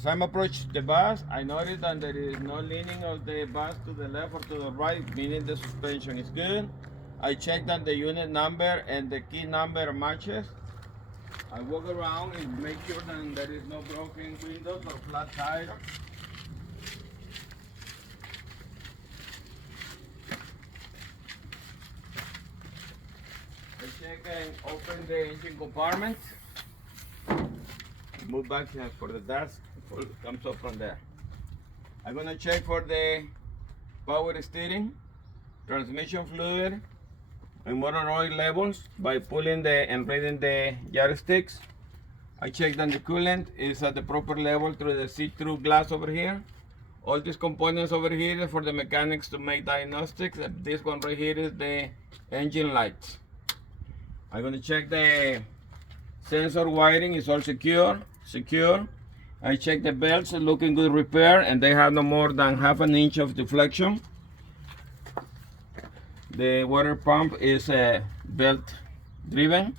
As I'm approaching the bus, I noticed that there is no leaning of the bus to the left or to the right, meaning the suspension is good. I check that the unit number and the key number matches. I walk around and make sure that there is no broken windows or flat tires. I check and open the engine compartment. Move back here for the dust. Comes up from there. I'm gonna check for the power steering, transmission fluid, and motor oil levels by pulling and reading the yardstick. I check that the coolant is at the proper level through the see-through glass over here. All these components over here is for the mechanics to make diagnostics. This one right here is the engine lights. I'm gonna check the sensor wiring is all secure. I check the belts, looking good repair, and they have no more than ½ an inch of deflection. The water pump is belt driven.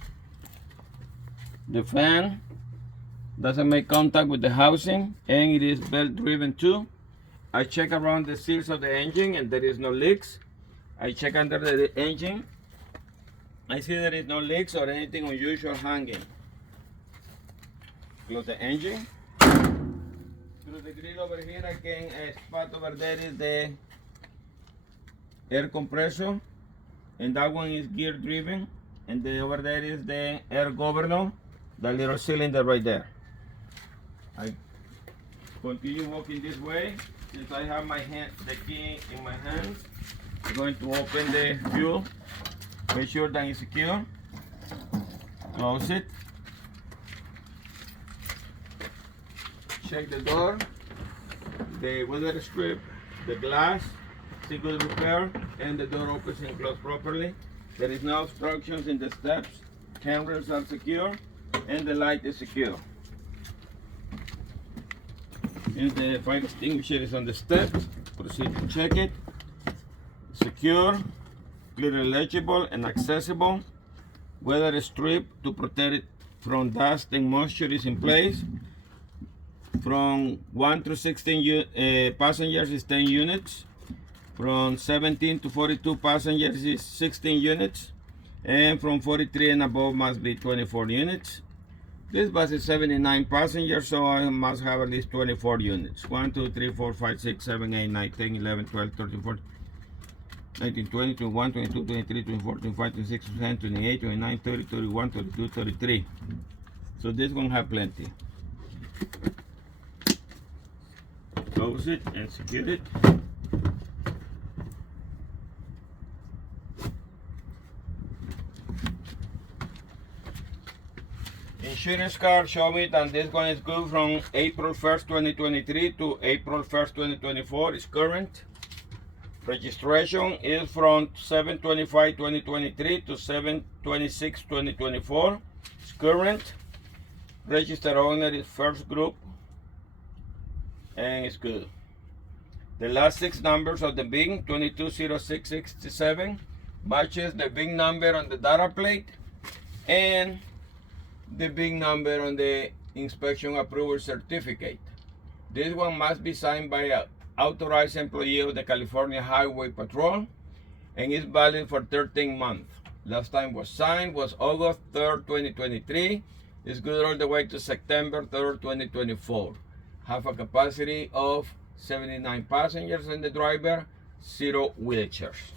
The fan doesn't make contact with the housing, and it is belt driven too. I check around the seals of the engine and there is no leaks. I check under the engine. I see there is no leaks or anything unusual hanging. Close the engine. Through the grill over here, I can spot over there is the air compressor, and that one is gear driven, and over there is the air governor, the little cylinder right there. I continue walking this way. Since I have the key in my hands, I'm going to open the fuel, make sure that it's secure, close it, check the door, the weather strip, the glass, see good repair, and the door opens and closes properly. There is no obstructions in the steps, cameras are secure, and the light is secure. And the fire extinguisher is on the steps. Proceed to check it. Secure, clearly legible and accessible. Weather strip to protect it from dust and moisture is in place. From 1 to 16 passengers is 10 units. From 17 to 42 passengers is 16 units. And from 43 and above must be 24 units. This bus is 79 passengers, so I must have at least 24 units. 1, 2, 3, 4, 5, 6, 7, 8, 9, 10, 11, 12, 13, 14, 19, 20, 21, 22, 23, 24, 25, 26, 27, 28, 29, 30, 31, 32, 33. So this one have plenty. Close it and secure it. Insurance card show me that this one is good from April 1st, 2023 to April 1st, 2024. It's current. Registration is from 7/25/2023 to 7/26/2024. It's current. Registered owner is First Group, and it's good. The last 6 numbers of the VIN 220667 matches the VIN number on the data plate and the big number on the inspection approval certificate. This one must be signed by an authorized employee of the California Highway Patrol and is valid for 13 months. Last time was signed was August 3rd, 2023. It's good all the way to September 3rd, 2024. Have a capacity of 79 passengers and the driver, 0 wheelchairs.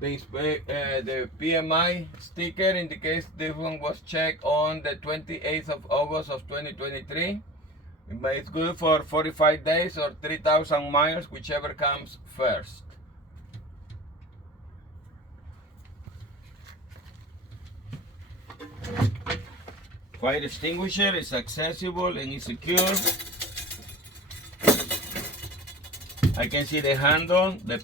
The PMI sticker indicates this one was checked on the 28th of August of 2023. But it's good for 45 days or 3,000 miles, whichever comes first. Fire extinguisher is accessible and is secure. I can see the handle, the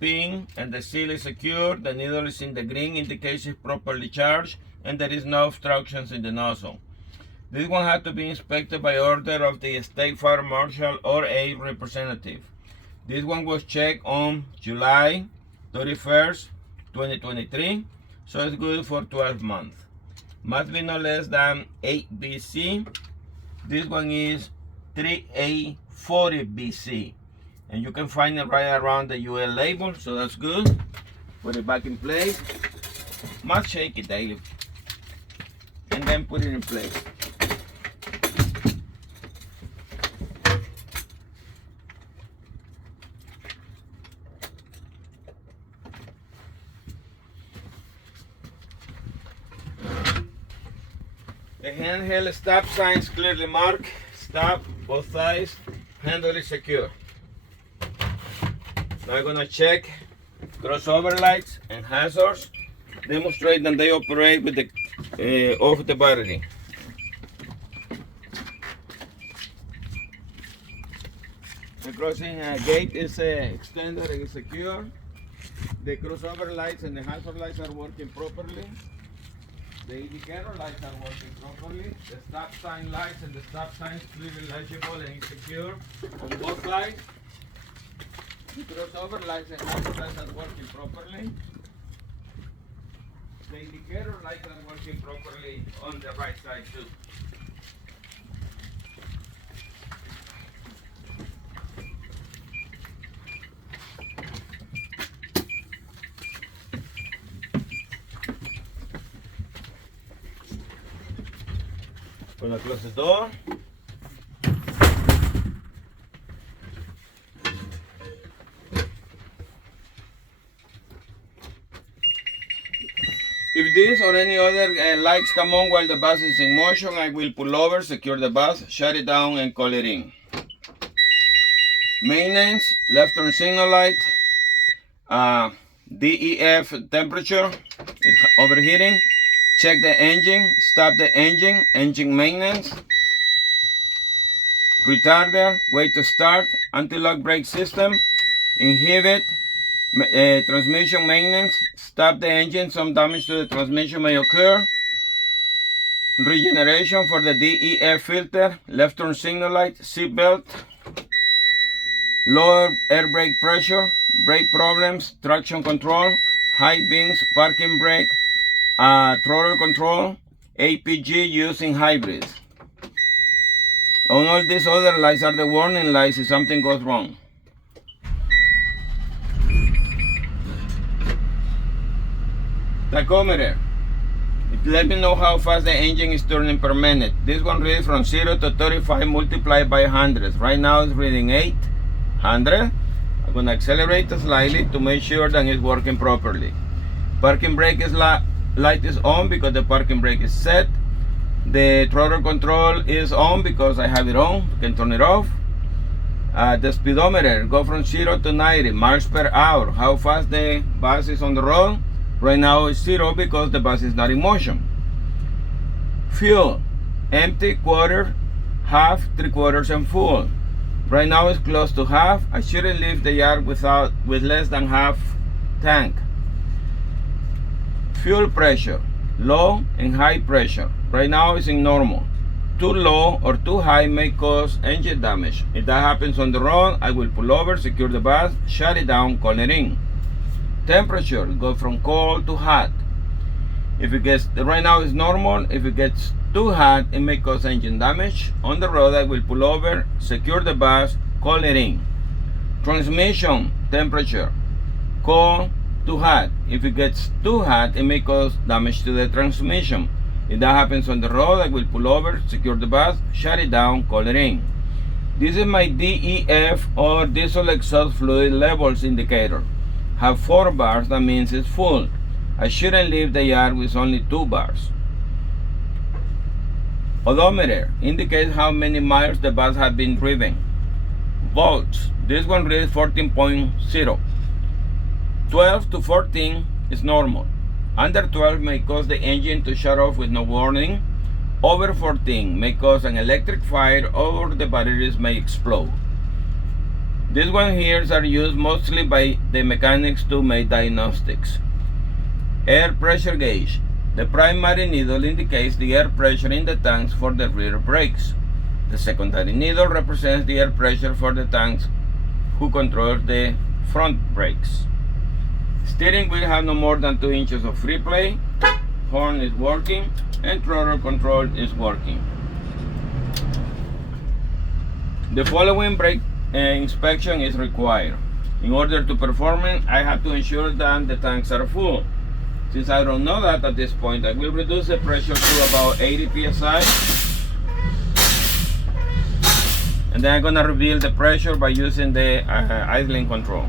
pin, and the seal is secure. The needle is in the green, indicates it's properly charged, and there is no obstructions in the nozzle. This one had to be inspected by order of the state fire marshal or a representative. This one was checked on July 31st 2023, so it's good for 12 months. Must be no less than 8 BC. This one is 3A40 BC, and you can find it right around the UL label, so that's good. Put it back in place. Must shake it daily, and then put it in place. The handheld stop signs clearly marked. Stop, both sides, handle is secure. Now I'm gonna check crossover lights and hazards. Demonstrate that they operate with the off the battery. The crossing gate is extended and secure. The crossover lights and the hazard lights are working properly. The indicator lights are working properly. The stop sign lights and the stop signs clearly legible and secure on both sides. The crossover lights and hazard lights are working properly. The indicator lights are working properly on the right side too. Gonna close the door. If this or any other lights come on while the bus is in motion, I will pull over, secure the bus, shut it down, and call it in. Maintenance, left turn signal light, DEF temperature is overheating. Check the engine, stop the engine, engine maintenance. Retarder, wait to start, anti-lock brake system, inhibit, transmission maintenance, stop the engine, some damage to the transmission may occur. Regeneration for the DEF filter, left turn signal light, seat belt, lower air brake pressure, brake problems, traction control, high beams, parking brake, throttle control, APG using hybrids. On all these other lights are the warning lights if something goes wrong. Tachometer. It let me know how fast the engine is turning per minute. This one reads from 0 to 35 multiplied by 100. Right now it's reading 800. I'm going to accelerate slightly to make sure that it's working properly. Parking brake light is on because the parking brake is set. The throttle control is on because I have it on. You can turn it off. The speedometer go from 0 to 90 miles per hour. How fast the bus is on the road. Right now it's 0 because the bus is not in motion. Fuel, empty, quarter, half, 3/4, and full. Right now it's close to half. I shouldn't leave the yard with less than half tank. Fuel pressure, low and high pressure. Right now it's in normal. Too low or too high may cause engine damage. If that happens on the road, I will pull over, secure the bus, shut it down, call it in. Temperature, go from cold to hot. If it gets, right now it's normal. If it gets too hot, it may cause engine damage. On the road, I will pull over, secure the bus, call it in. Transmission, temperature, cold to hot. If it gets too hot, it may cause damage to the transmission. If that happens on the road, I will pull over, secure the bus, shut it down, call it in. This is my DEF or diesel exhaust fluid levels indicator. Have 4 bars, that means it's full. I shouldn't leave the yard with only 2 bars. Odometer indicates how many miles the bus has been driven. Volts, this one reads 14.0. 12 to 14 is normal. Under 12 may cause the engine to shut off with no warning. Over 14 may cause an electric fire or the batteries may explode. These ones here are used mostly by the mechanics to make diagnostics. Air pressure gauge. The primary needle indicates the air pressure in the tanks for the rear brakes. The secondary needle represents the air pressure for the tanks who control the front brakes. Steering wheel have no more than 2 inches of free play. Horn is working and throttle control is working. The following brake inspection is required. In order to perform it, I have to ensure that the tanks are full. Since I don't know that at this point, I will reduce the pressure to about 80 psi. And then I'm gonna reveal the pressure by using the idling control.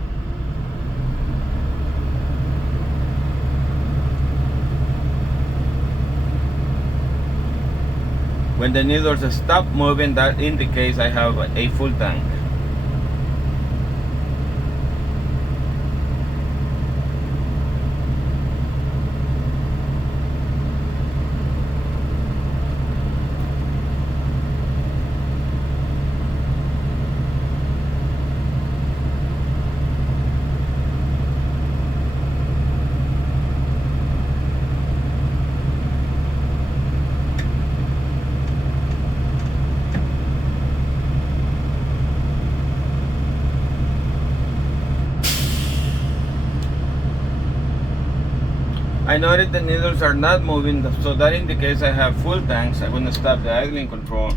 When the needles stop moving, that indicates I have a full tank. I noticed the needles are not moving, so that indicates I have full tanks. I'm going to stop the idling control.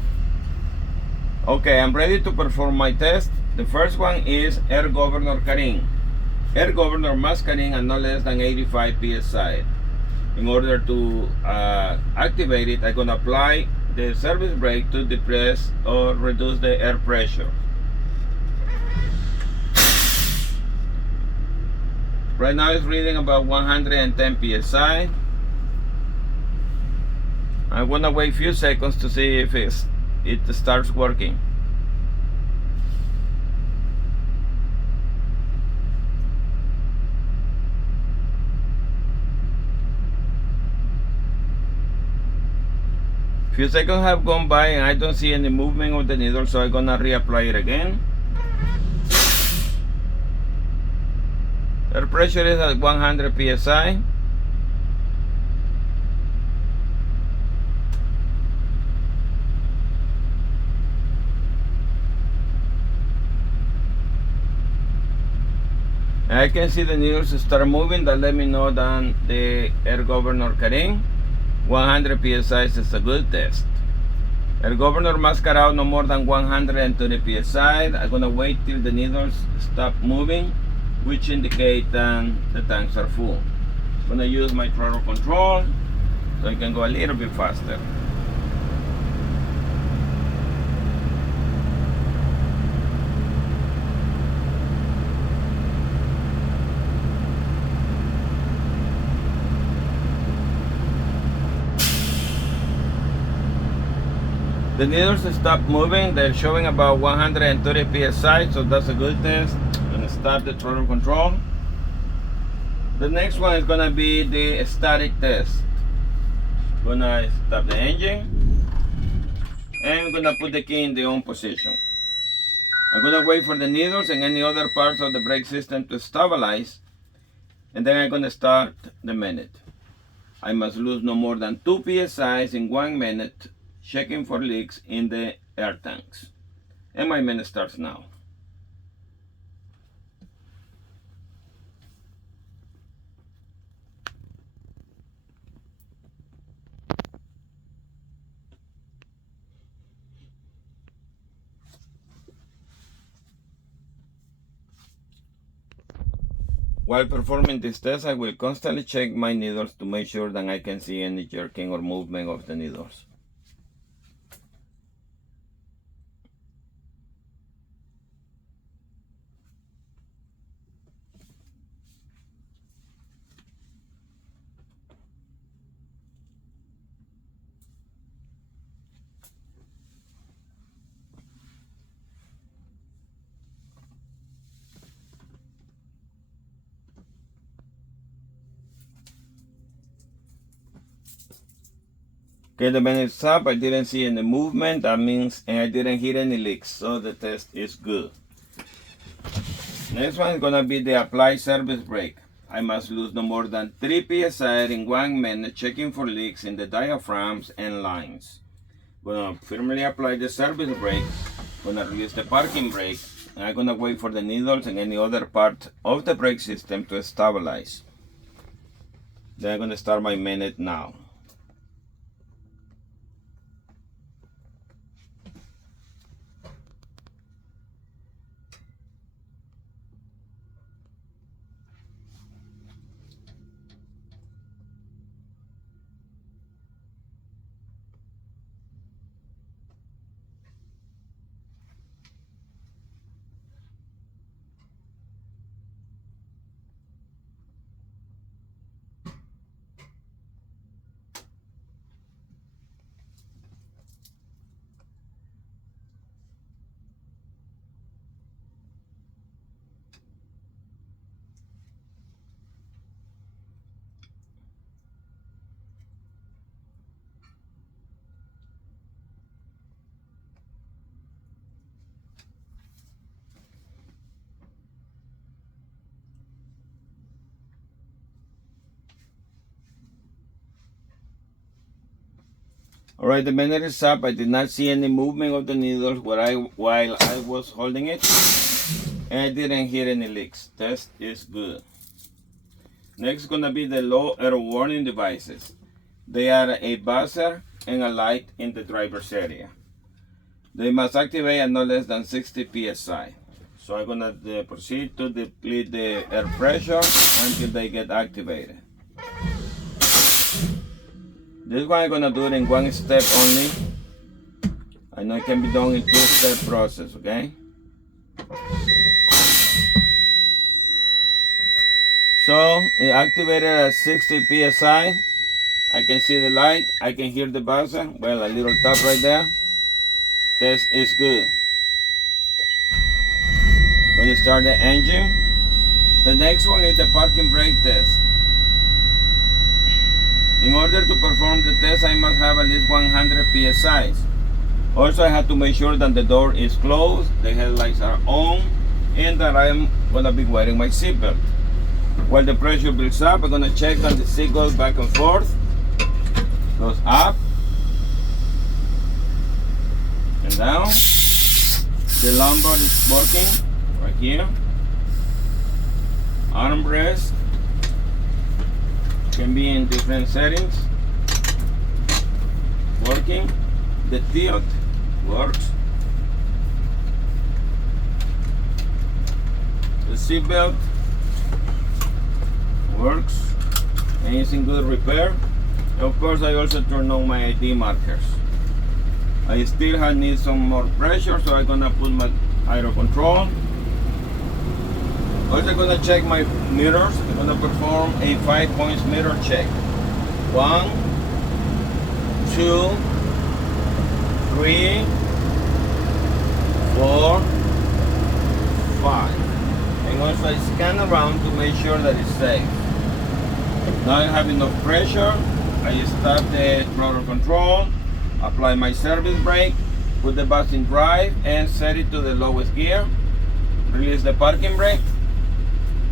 Okay, I'm ready to perform my test. The first one is air governor carrying. Air governor must carry at no less than 85 psi. In order to activate it, I'm going to apply the service brake to depress or reduce the air pressure. Right now it's reading about 110 psi. I'm gonna wait a few seconds to see if it starts working. Few seconds have gone by and I don't see any movement of the needle, so I'm gonna reapply it again. Air pressure is at 100 psi. I can see the needles start moving. That let me know that the air governor carrying 100 psi is a good test. Air governor must cut out no more than 120 psi. I'm gonna wait till the needles stop moving, which indicate that the tanks are full. I'm gonna use my throttle control so I can go a little bit faster. The needles stop moving. They're showing about 130 psi, so that's a good test. I'm gonna stop the throttle control. The next one is gonna be the static test. Gonna stop the engine and I'm gonna put the key in the on position. I'm gonna wait for the needles and any other parts of the brake system to stabilize, and then I'm gonna start the minute. I must lose no more than 2 psi in 1 minute, checking for leaks in the air tanks. And my minute starts now. While performing this test, I will constantly check my needles to make sure that I can see any jerking or movement of the needles. Okay, the minute's up. I didn't see any movement. That means, and I didn't hit any leaks, so the test is good. Next one is gonna be the apply service brake. I must lose no more than 3 psi in 1 minute, checking for leaks in the diaphragms and lines. Gonna firmly apply the service brake. Gonna release the parking brake. And I'm gonna wait for the needles and any other part of the brake system to stabilize. Then I'm gonna start my minute now. Alright, the minute is up. I did not see any movement of the needles while I was holding it. And I didn't hear any leaks. Test is good. Next gonna be the low error warning devices. They are a buzzer and a light in the driver's area. They must activate at no less than 60 psi. So I'm gonna proceed to deplete the air pressure until they get activated. This one I'm gonna do it in one step only. I know it can be done in two-step process, okay? So it activated at 60 psi. I can see the light, I can hear the buzzer. Well, a little tap right there. Test is good. Going to start the engine. The next one is the parking brake test. In order to perform the test, I must have at least 100 psi. Also, I have to make sure that the door is closed, the headlights are on, and that I'm gonna be wearing my seatbelt. While the pressure builds up, I'm gonna check that the seat goes back and forth, goes up and down. The lumbar is working right here. Armrest can be in different settings. Working. The tilt works. The seatbelt works and is in good repair. Of course, I also turn on my ID markers. I still need some more pressure, so I'm gonna put my aero control. Also gonna check my mirrors. I'm gonna perform a 5-point mirror check. 1, 2, 3, 4, 5. And also I scan around to make sure that it's safe. Now I have enough pressure. I start the throttle control, apply my service brake, put the bus in drive and set it to the lowest gear. Release the parking brake.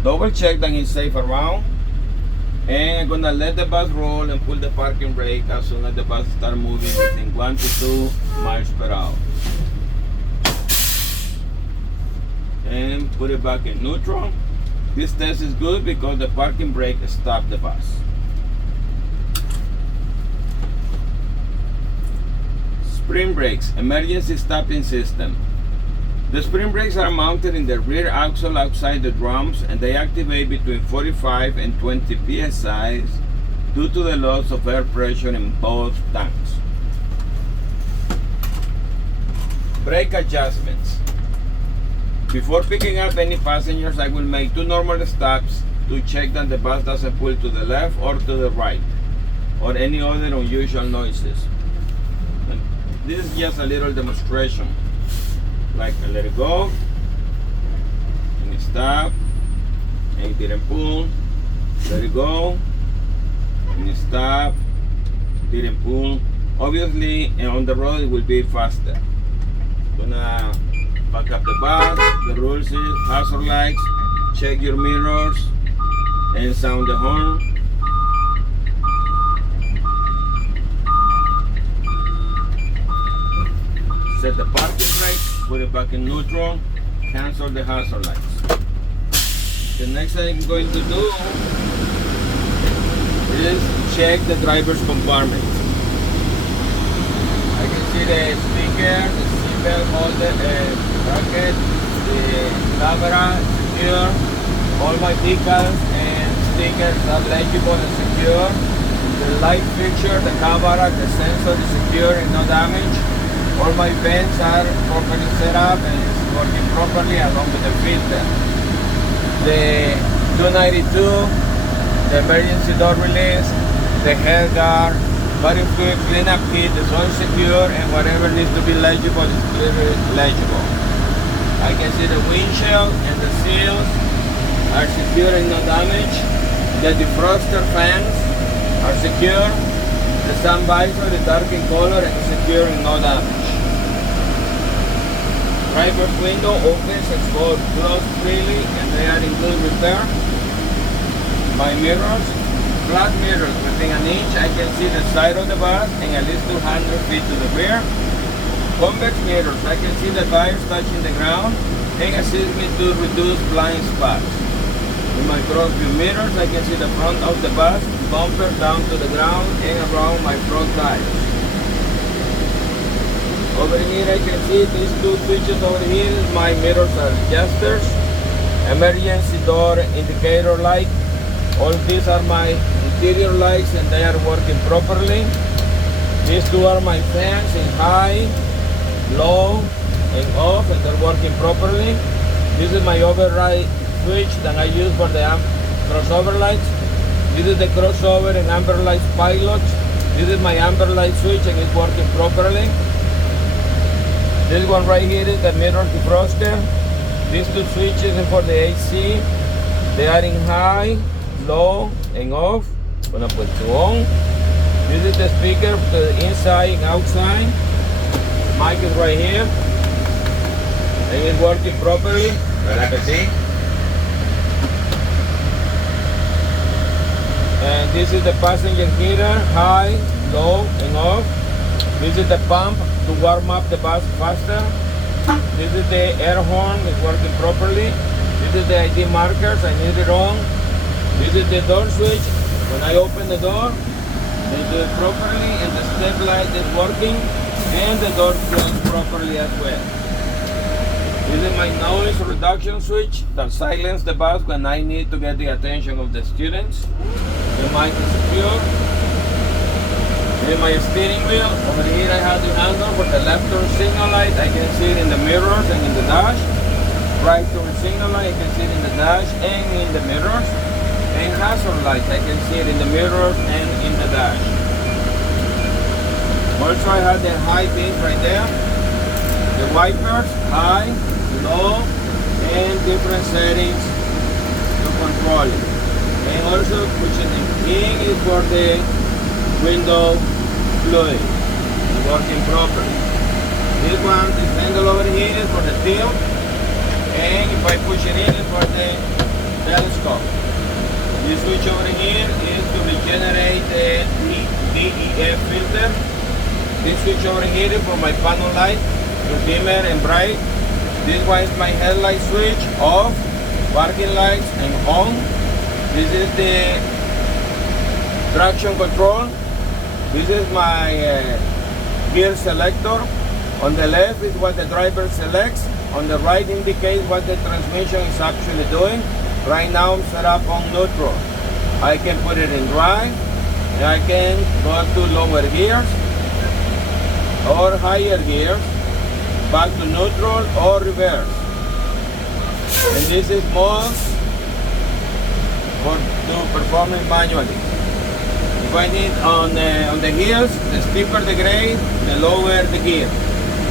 Double check that it's safe around. And I'm gonna let the bus roll and pull the parking brake as soon as the bus starts moving within 1 to 2 miles per hour. And put it back in neutral. This test is good because the parking brake stopped the bus. Spring brakes, emergency stopping system. The spring brakes are mounted in the rear axle outside the drums and they activate between 45 and 20 psi due to the loss of air pressure in both tanks. Brake adjustments. Before picking up any passengers, I will make 2 normal stops to check that the bus doesn't pull to the left or to the right or any other unusual noises. And this is just a little demonstration. Like I let it go, and it stop, and it didn't pull, let it go, and it stop, didn't pull. Obviously, on the road it will be faster. Gonna back up the bus. The rules is hazard lights, check your mirrors, and sound the horn. Set the parking brake, put it back in neutral, cancel the hazard lights. The next thing I'm going to do is check the driver's compartment. I can see the speaker, the seatbelt holder, bracket, the camera secure, all my decals and stickers are legible and secure. The light fixture, the camera, the sensor is secure and no damage. All my vents are properly set up and it's working properly along with the filter. The 292, the emergency door release, the hair guard, body fluid cleanup kit is all secure and whatever needs to be legible is clearly legible. I can see the windshield and the seals are secure and no damage. The defroster fans are secure. The sun visor is dark in color and secure and no damage. Driver's window opens and closed freely and they are in good repair. My mirrors, flat mirrors within an inch, I can see the side of the bus and at least 200 feet to the rear. Convex mirrors, I can see the tires touching the ground and assist me to reduce blind spots. In my cross view mirrors, I can see the front of the bus, bumper down to the ground and around my front tires. Over here I can see these two switches over here. My mirrors are adjusters, emergency door indicator light. All these are my interior lights and they are working properly. These two are my fans in high, low and off and they're working properly. This is my override switch that I use for the crossover lights. This is the crossover and amber lights pilot. This is my amber light switch and it's working properly. This one right here is the mirror defroster. These two switches are for the AC. They are in high, low and off. I'm gonna put two on. This is the speaker to the inside and outside. Mic is right here. And it's working properly. And this is the passenger heater, high, low and off. This is the pump to warm up the bus faster. This is the air horn, it's working properly. This is the ID markers, I need it on. This is the door switch. When I open the door, they do it properly and the step light is working and the door closes properly as well. This is my noise reduction switch that silences the bus when I need to get the attention of the students. The mic is secure. In my steering wheel, over here I have the handle for the left turn signal light. I can see it in the mirrors and in the dash. Right turn signal light, I can see it in the dash and in the mirrors. And hazard light, I can see it in the mirrors and in the dash. Also I have the high beams right there. The wipers, high, low, and different settings to control it. And also pushing the in is for the window fluid, working properly. This one, this handle over here is for the tilt, and if I push it in, it's for the telescope. This switch over here is to regenerate the DEF filter. This switch over here is for my panel light, to dimmer and bright. This one is my headlight switch, off, parking lights and on. This is the traction control. This is my gear selector. On the left is what the driver selects. On the right indicates what the transmission is actually doing. Right now I'm set up on neutral. I can put it in drive and I can go to lower gears or higher gears, back to neutral or reverse. And this is mode to perform it manually. If I need on the gears, the steeper the grade, the lower the gear.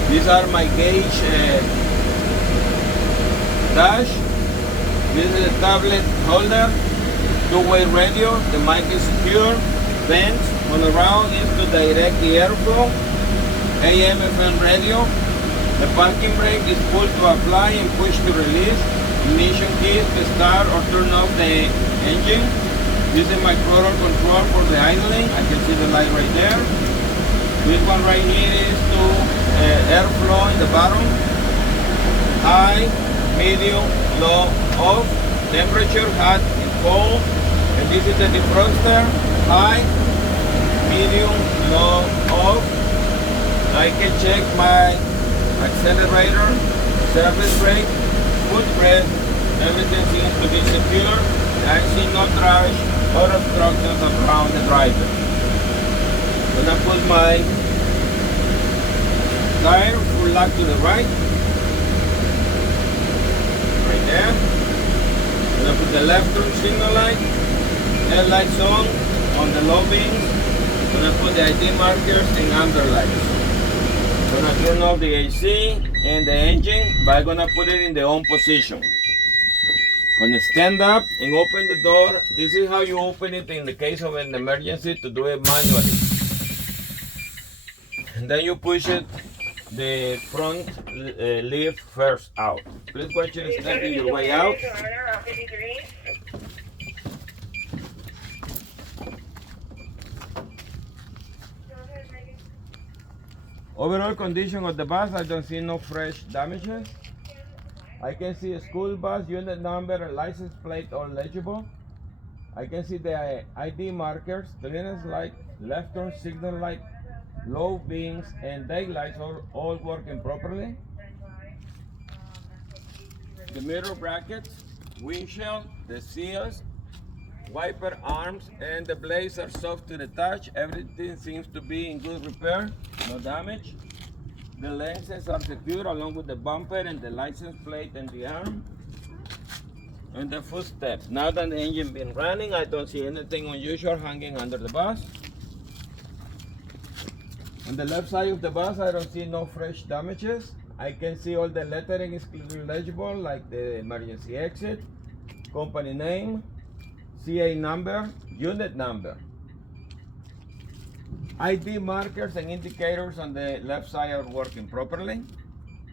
These are my gauge dash. This is a tablet holder, two-way radio. The mic is secure. Vents all around is to direct the airflow. AM FM radio. The parking brake is pull to apply and push to release. Ignition keys to start or turn off the engine. This is my throttle control for the idling. I can see the light right there. This one right here is to airflow in the bottom. High, medium, low, off. Temperature, hot and cold. And this is the defroster, high, medium, low, off. I can check my accelerator, surface brake, foot brake. Everything seems to be secure. I see no trash or obstructions around the driver. I'm gonna put my tire full lock to the right there. I'm gonna put the left turn signal light, headlights on the low beams. I'm gonna put the ID markers and amber lights. I'm gonna turn off the AC and the engine, but I'm gonna put it in the on position. I'm gonna stand up and open the door. This is how you open it in the case of an emergency, to do it manually. And then you push it, the front leaf first out. Please watch it stepping your way out. Overall condition of the bus, I don't see no fresh damages. I can see a school bus, unit number, and license plate all legible. I can see the ID markers, clearance light, left turn signal light, low beams, and daylights all working properly. The mirror brackets, windshield, the seals, wiper arms, and the blades are soft to the touch. Everything seems to be in good repair, no damage. The lenses are secure along with the bumper and the license plate and the arm. And the footsteps. Now that the engine been running, I don't see anything unusual hanging under the bus. On the left side of the bus, I don't see no fresh damages. I can see all the lettering is clearly legible, like the emergency exit, company name, CA number, unit number. ID markers and indicators on the left side are working properly.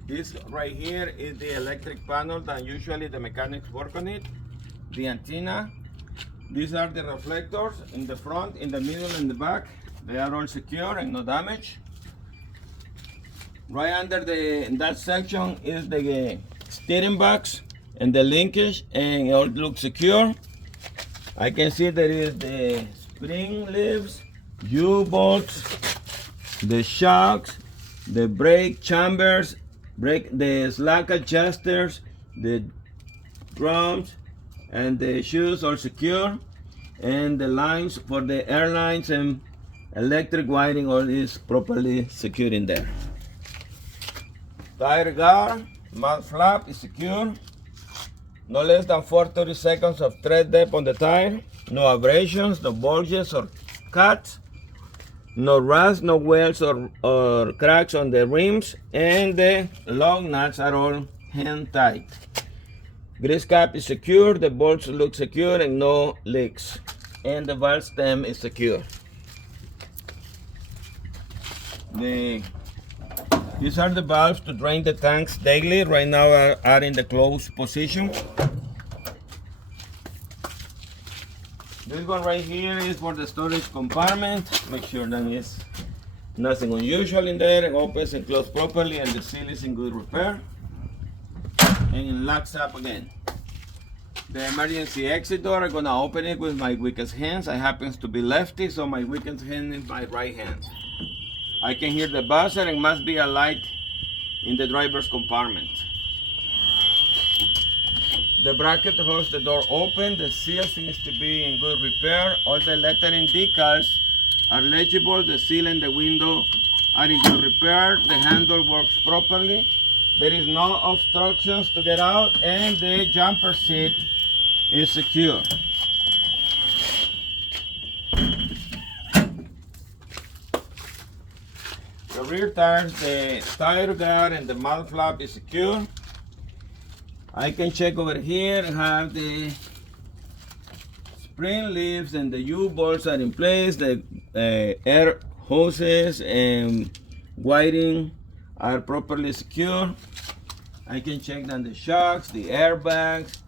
This right here is the electric panel that usually the mechanics work on it. The antenna. These are the reflectors in the front, in the middle, and the back. They are all secure and no damage. Right under in that section is the steering box and the linkage, and it all looks secure. I can see there is the spring leaves, U-bolts, the shocks, the brake chambers, the slack adjusters, the drums, and the shoes are secure, and the lines for the airlines and electric wiring all is properly secured in there. Tire guard, mouth flap is secure. No less than 430 seconds of tread depth on the tire. No abrasions, no bulges or cuts. No rust, no welts or cracks on the rims. And the lug nuts are all hand tight. Grease cap is secure, the bolts look secure and no leaks. And the valve stem is secure. These are the valves to drain the tanks daily. Right now are in the closed position. This one right here is for the storage compartment. Make sure that is nothing unusual in there. It opens and closes properly, and the seal is in good repair. And it locks up again. The emergency exit door, I'm gonna open it with my weakest hands. I happen to be lefty, so my weakest hand is my right hand. I can hear the buzzer, and must be a light in the driver's compartment. The bracket holds the door open. The seal seems to be in good repair. All the lettering decals are legible. The seal and the window are in good repair. The handle works properly. There is no obstructions to get out, and the jumper seat is secure. The rear tires, the tire guard and the mouth flap is secure. I can check over here, have the spring leaves and the U-bolts are in place. The air hoses and wiring are properly secure. I can check down the shocks, the airbags,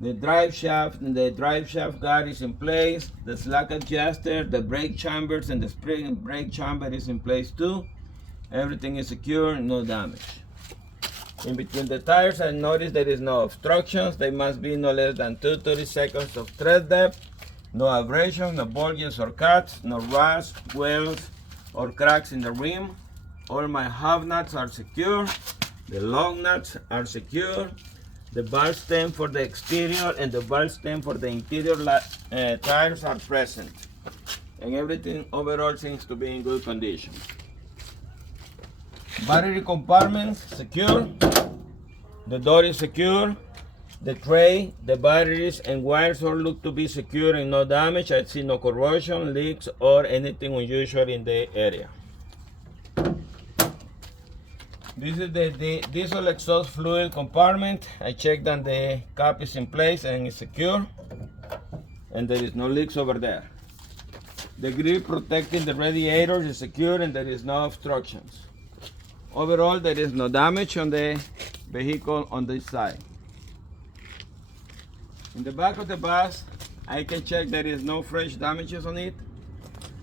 the drive shaft, and the drive shaft guard is in place. The slack adjuster, the brake chambers, and the spring brake chamber is in place too. Everything is secure, no damage. In between the tires, I notice there is no obstructions. They must be no less than 2 seconds of tread depth. No abrasions, no bulges or cuts, no rust, wells, or cracks in the rim. All my hub nuts are secure. The lug nuts are secure. The valve stem for the exterior and the valve stem for the interior tires are present. And everything overall seems to be in good condition. Battery compartments secure. The door is secure. The tray, the batteries, and wires all look to be secure and no damage. I see no corrosion, leaks, or anything unusual in the area. This is the diesel exhaust fluid compartment. I checked that the cap is in place and is secure, and there is no leaks over there. The grill protecting the radiator is secure and there is no obstructions. Overall, there is no damage on the vehicle on this side. In the back of the bus, I can check there is no fresh damages on it.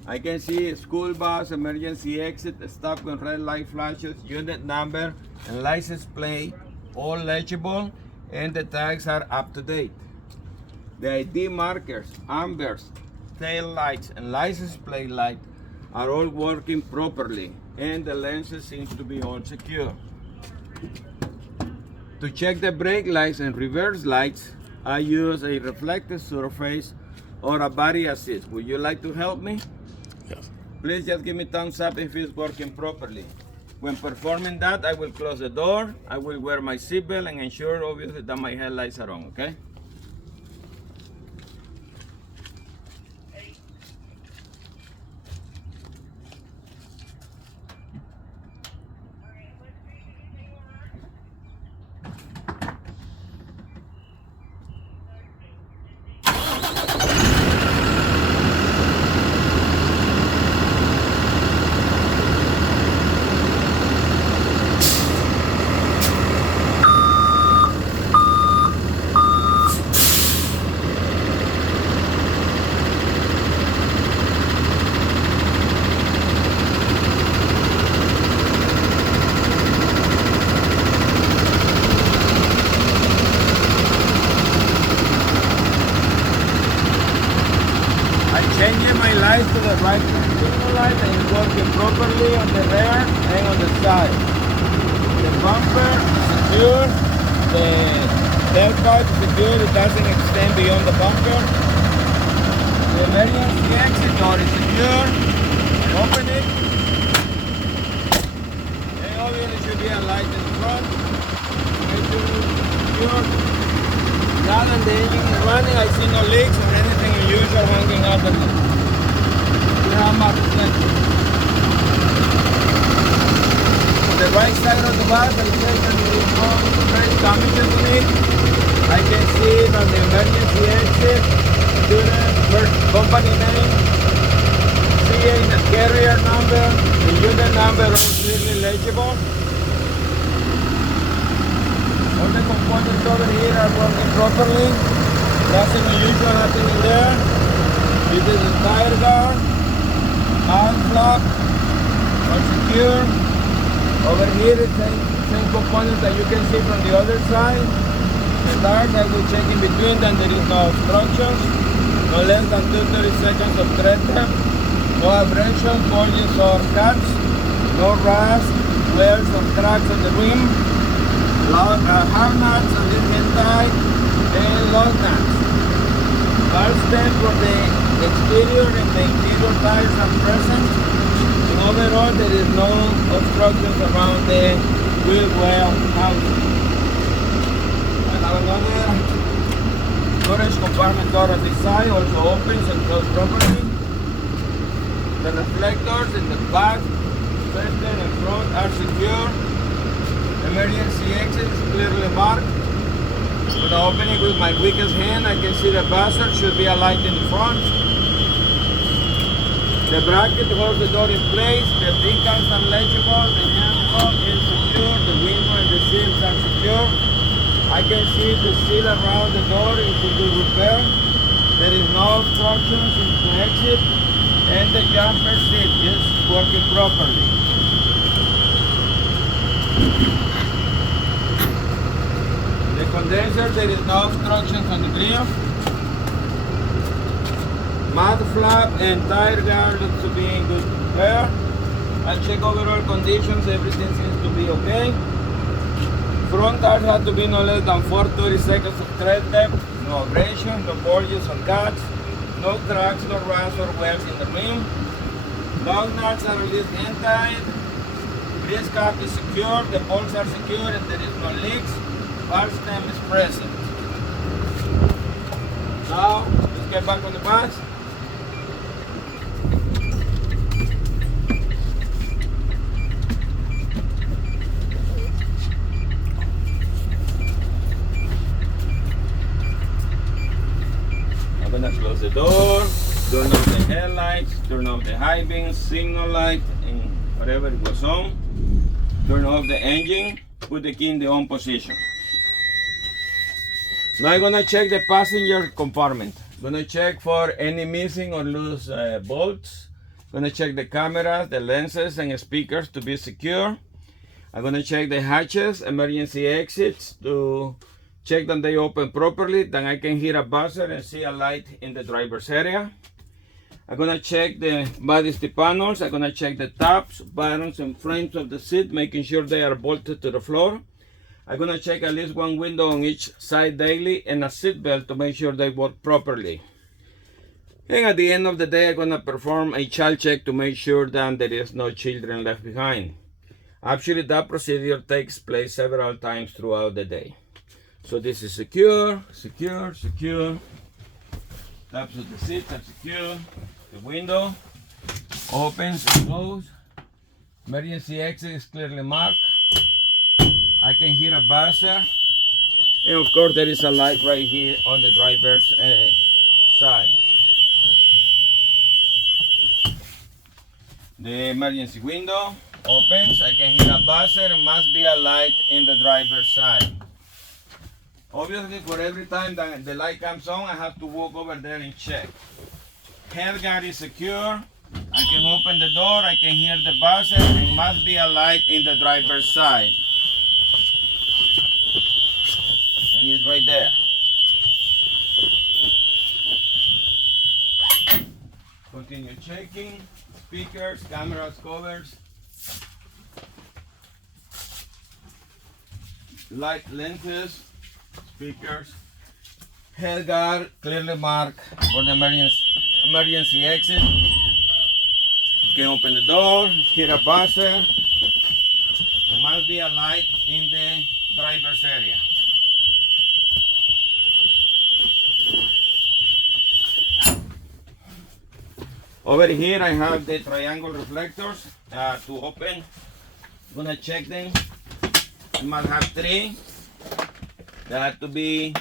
I can see school bus, emergency exit, stop with red light flashes, unit number, and license plate, all legible, and the tags are up to date. The ID markers, ambers, tail lights, and license plate light are all working properly, and the lenses seem to be all secure. To check the brake lights and reverse lights, I use a reflective surface or a body assist. Would you like to help me? Yes. Please just give me thumbs up if it's working properly. When performing that, I will close the door, I will wear my seatbelt and ensure obviously that my headlights are on, okay? Changing my lights to the right signal light and it's working properly on the rear and on the side. The bumper is secure, the tailpipe is secure, it doesn't extend beyond the bumper. The emergency exit door is secure. Open it. And obviously should be a light in the front. Make sure it's secure. Now that the engine is running, I see no leaks or anything unusual hanging out of it. On the right side of the bus, I check that there is no fresh damages on it. I can see that the emergency exit, student, first company name, CA in the carrier number, the unit number all clearly legible. All the components over here are working properly. Nothing unusual happening there. This is the tire guard, arm flap, all secure. Over here it's the same components that you can see from the other side. The tires I will check in between them, there is no obstructions, no less than 30 seconds of tread depth, no abrasions, bulges or cuts, no rust, wells or cracks on the rim. Hard nuts on this hand side and lug nuts. Valve stem for the exterior and the interior tires are present. And overall there is no obstructions around the wheel well housing. I have another storage compartment door on this side, also opens and closes properly. The reflectors in the back, center and front are secure. Emergency exit is clearly marked. When I open it with my weakest hand, I can see the buzzer, should be a light in the front. The bracket holds the door in place, the decals are legible, the handle is secure, the window and the seals are secure. I can see the seal around the door is in good repair. There is no obstructions in the exit, and the jumper seat is working properly. condenser, there is no obstructions on the grill. Mud flap and tire guard looks to be in good repair. I'll check overall conditions, everything seems to be okay. Front tires have to be no less than 430 seconds of tread depth, no abrasions, no bulges or cuts, no cracks, no runs or wells in the rim. Lug nuts are released and tied. Grease cap is secure, the bolts are secure and there is no leaks. Bar stem is present. Now, let's get back on the bus. I'm gonna close the door, turn off the headlights, turn off the high beams, signal light, and whatever it was on. Turn off the engine, put the key in the on position. Now I'm gonna check the passenger compartment. Gonna check for any missing or loose bolts. Gonna check the cameras, the lenses, and speakers to be secure. I'm gonna check the hatches, emergency exits to check that they open properly. Then I can hear a buzzer and see a light in the driver's area. I'm gonna check the body steel panels. I'm gonna check the tops, buttons, and frames of the seat, making sure they are bolted to the floor. I'm gonna check at least one window on each side daily and a seat belt to make sure they work properly. And at the end of the day, I'm gonna perform a child check to make sure that there is no children left behind. Actually, that procedure takes place several times throughout the day. So this is secure, secure, secure. Tops of the seats are secure. The window opens and closes. Emergency exit is clearly marked. I can hear a buzzer. And of course there is a light right here on the driver's side. The emergency window opens. I can hear a buzzer. It must be a light in the driver's side. Obviously, for every time that the light comes on, I have to walk over there and check. Head guard is secure. I can open the door. I can hear the buzzer. It must be a light in the driver's side. And it's right there. Continue checking. Speakers, cameras, covers. Light lenses. Speakers, head guard clearly marked for the emergency exit. You can open the door, hear a buzzer. There must be a light in the driver's area. Over here I have the triangle reflectors to open. I'm gonna check them. You must have 3. They have to be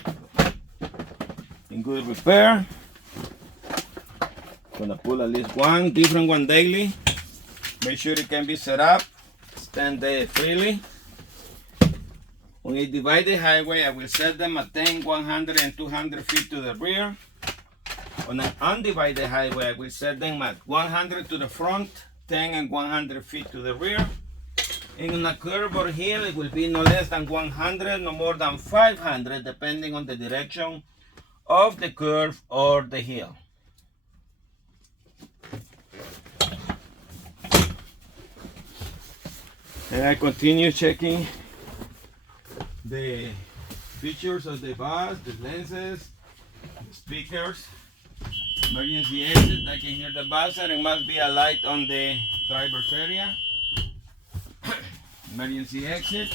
in good repair. Gonna pull at least one, different one daily. Make sure it can be set up, stand there freely. On a divided highway, I will set them at 10, 100, and 200 feet to the rear. On an undivided highway, I will set them at 100 to the front, 10 and 100 feet to the rear. And on a curve or hill, it will be no less than 100, no more than 500, depending on the direction of the curve or the hill. And I continue checking the features of the bus, the lenses, the speakers, emergency exit. I can hear the buzzer. It must be a light on the driver's area. Emergency exit,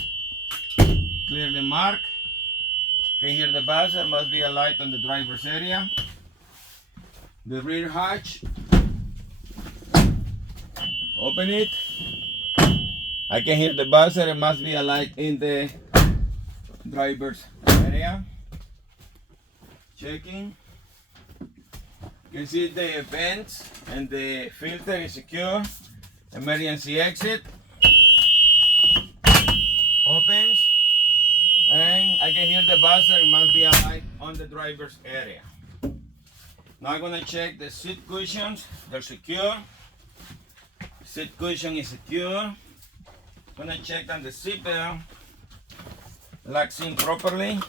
clearly marked. Can hear the buzzer, must be a light on the driver's area. The rear hatch, open it. I can hear the buzzer, it must be a light in the driver's area. Checking. You can see the vents and the filter is secure. Emergency exit. Opens, and I can hear the buzzer. It must be a light on the driver's area. Now I'm gonna check the seat cushions. They're secure. Seat cushion is secure. Gonna check that the seat belt locks in properly.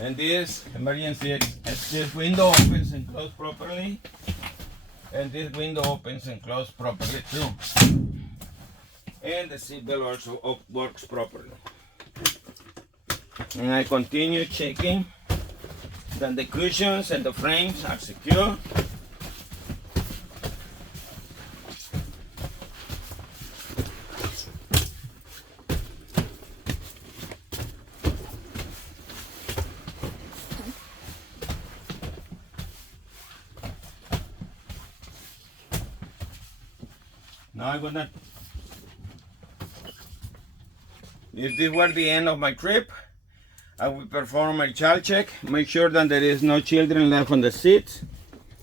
And this emergency this window opens and closes properly. And this window opens and closes properly too. And the seatbelt also works properly. And I continue checking that the cushions and the frames are secure. Now I'm gonna, if this were the end of my trip, I will perform my child check, make sure that there is no children left on the seats.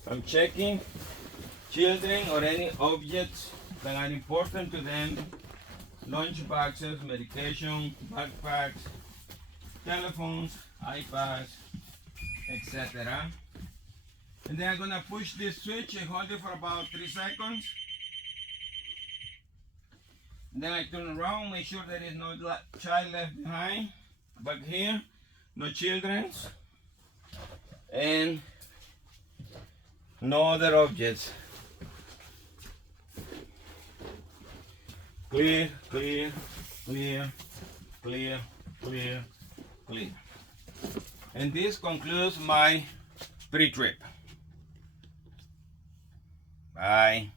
I'm checking children or any objects that are important to them, lunch boxes, medication, backpacks, telephones, iPads, etc. And then I'm gonna push this switch and hold it for about 3 seconds. Then I turn around, make sure there is no child left behind. Back here, no children, and no other objects. Clear, clear, clear, clear, clear, clear. And this concludes my pre-trip. Bye.